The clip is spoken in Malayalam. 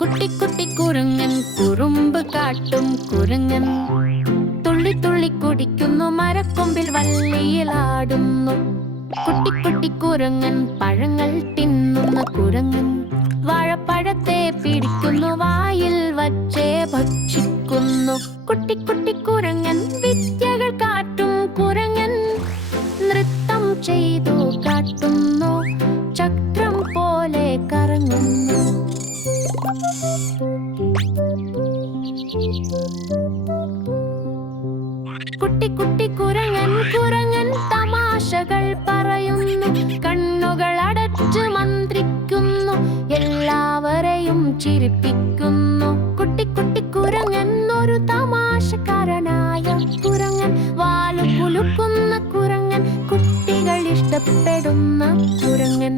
കുട്ടി കുട്ടി കുരങ്ങൻ കുറുമ്പ് കാട്ടും കുരങ്ങൻ തുള്ളി തുള്ളി കുടിക്കുന്നു, മരക്കൊമ്പിൽ വള്ളിയിലാടുന്നു. കുട്ടി കുട്ടി കുരങ്ങൻ പഴങ്ങൾ തിന്നുന്ന കുരങ്ങൻ വാഴപ്പഴത്തെ പിടിക്കുന്നു, വായിൽ വച്ചേ ഭക്ഷിക്കുന്നു. കുട്ടി കുട്ടി കുരങ്ങൻ വിദ്യകൾ കാട്ടും കുരങ്ങൻ നൃത്തം ചെയ്തു കാട്ടുന്നു, ചക്രം പോലെ കറങ്ങുന്നു. കുട്ടി കുട്ടി കുരങ്ങൻ കുരങ്ങൻ തമാശകൾ പറയുന്നു, കണ്ണുകൾ അടച്ച് മന്ത്രിക്കുന്നു, എല്ലാവരെയും ചിരിപ്പിക്കുന്നു. കുട്ടി കുട്ടി കുരങ്ങൻ ഒരു തമാശക്കാരനായ കുരങ്ങൻ, വാലു കുലുക്കുന്ന കുരങ്ങൻ, കുട്ടികൾ ഇഷ്ടപ്പെടുന്ന കുരങ്ങൻ.